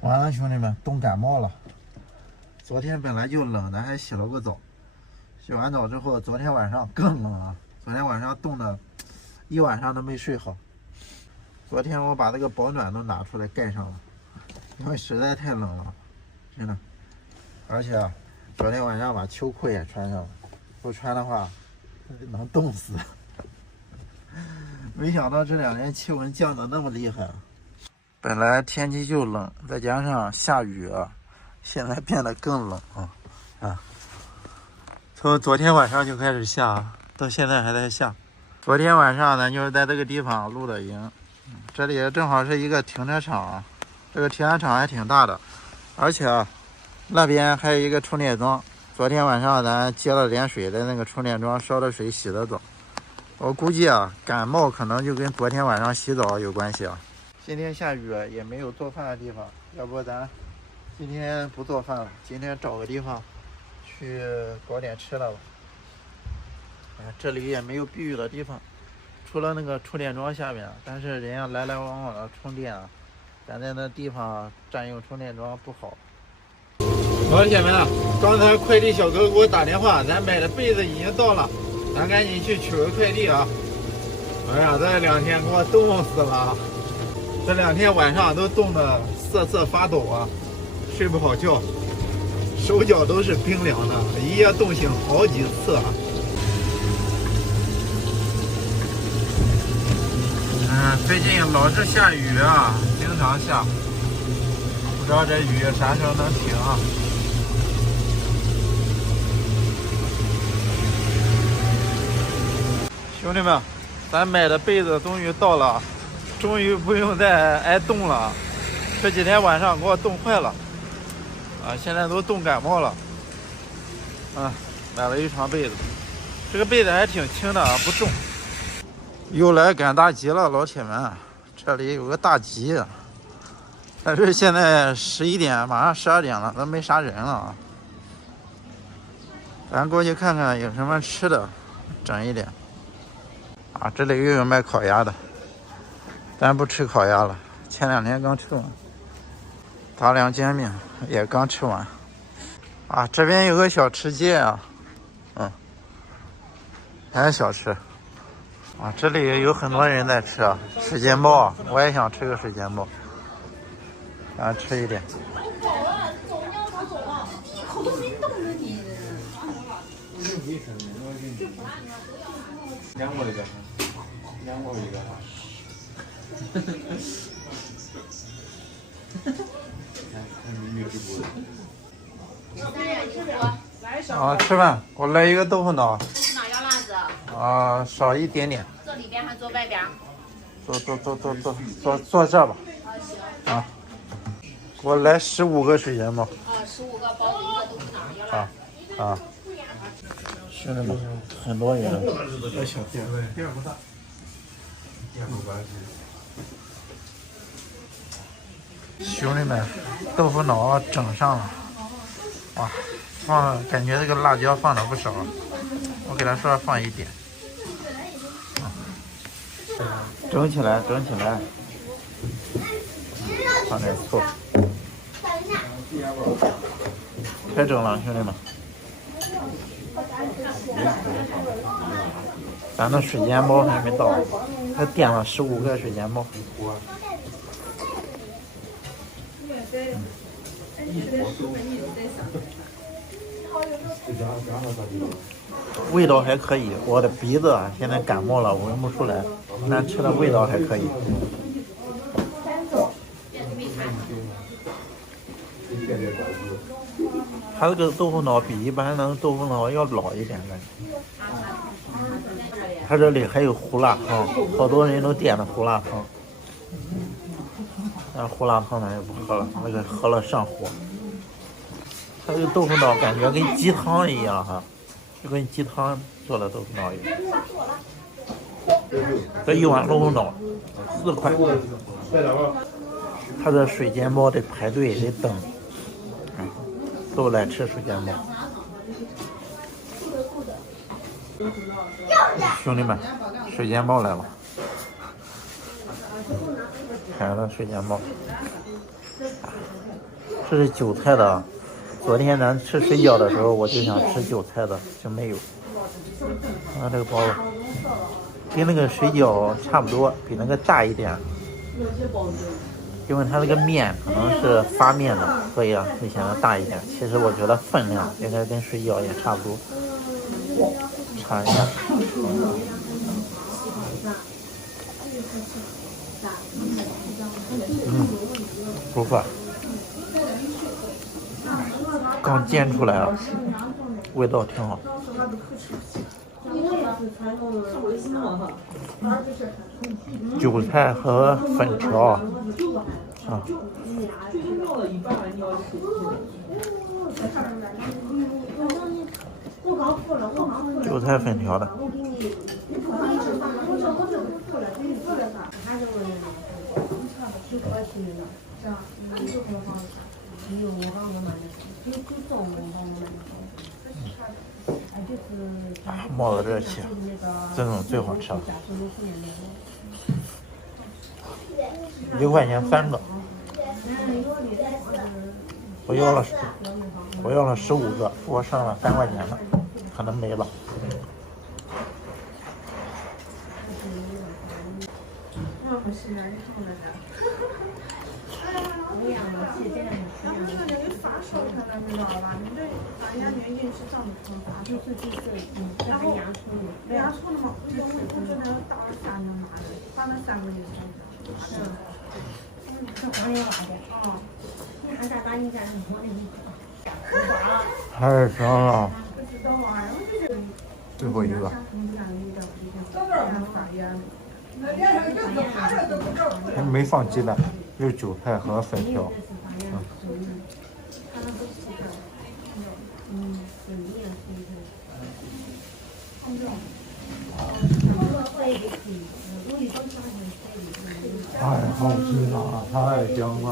完了，兄弟们，冻感冒了。昨天本来就冷的，还洗了个澡。洗完澡之后，昨天晚上更冷啊！昨天晚上冻的，一晚上都没睡好。昨天我把那个保暖都拿出来盖上了，因为实在太冷了，真的。而且啊，昨天晚上把秋裤也穿上了，不穿的话能冻死。没想到这2天气温降得那么厉害。本来天气就冷，再加上下雨啊，现在变得更冷啊！从昨天晚上就开始下，到现在还在下。昨天晚上咱就是在这个地方露的营，这里正好是一个停车场啊，这个停车场还挺大的，而且啊，那边还有一个充电桩。昨天晚上咱接了点水，在那个充电桩烧的水洗的澡。我估计啊，感冒可能就跟昨天晚上洗澡有关系啊。今天下雨也没有做饭的地方，要不咱今天不做饭了，今天找个地方去搞点吃的吧。这里也没有避雨的地方，除了那个充电桩下面，但是人家来来往往的充电啊，咱在那地方占用充电桩不好。老铁们，刚才快递小哥给我打电话，咱买的被子已经到了，咱赶紧去取个快递啊！哎呀，这2天给我冻死了，这2天晚上都冻得瑟瑟发抖啊，睡不好觉，手脚都是冰凉的，一夜冻醒好几次啊！最近老是下雨啊，经常下，不知道这雨啥时候能停啊？兄弟们，咱买的被子终于到了，终于不用再挨冻了。这几天晚上给我冻坏了，现在都冻感冒了。买了一床被子，这个被子还挺轻的啊，不重。又来赶大集了，老铁们，这里有个大集，但是现在11点，马上12点了，都没啥人了啊。咱过去看看有什么吃的，整一点。这里又有卖烤鸭的，咱不吃烤鸭了，前2天刚吃完。杂粮煎饼也刚吃完。这边有个小吃街啊，还是小吃。这里有很多人在吃啊，水煎包，我也想吃个水煎包，咱吃一点。2个一个，2个一个吃饭，我来一个豆腐脑。豆腐脑要辣子。少一点点。坐里边还坐外边？坐这吧。行。给我来15个水煎包。15个包子1个豆腐脑要辣。兄弟们，很多人。这小店，店不大，店不关系。兄弟们，豆腐脑整上了，哇，感觉这个辣椒放的不少，我给他说放一点。整起来，放点醋，开整了，兄弟们。咱的水煎包还没到，他点了15个水煎包。味道还可以，我的鼻子现在感冒了，闻不出来，但吃的味道还可以。它这个豆腐脑比一般的豆腐脑要老一点感觉。它这里还有胡辣汤，好多人都点的胡辣汤，但胡辣汤咱也不喝了，那个喝了上火。它这个豆腐脑感觉跟鸡汤一样哈，就跟鸡汤做的豆腐脑一样。这一碗豆腐脑4块，它的水煎包得排队得等，都来吃水煎包。兄弟们，水煎包来了，来了水煎包。这是韭菜的啊。昨天咱吃水饺的时候，我就想吃韭菜的，就没有。看这个包子，跟那个水饺差不多，比那个大一点。因为它那个面可能是发面的，所以啊就显得大一点。其实我觉得分量应该跟水饺也差不多。尝一下。不错。刚煎出来啊，味道挺好。韭菜和粉条啊，韭菜粉条的。冒着热气，这种最好吃了。1块钱3个，我要了15个，我剩了3块钱了，可能没了。太香了！最后一个。没放鸡蛋，就是韭菜和粉条。太好吃了，太香了。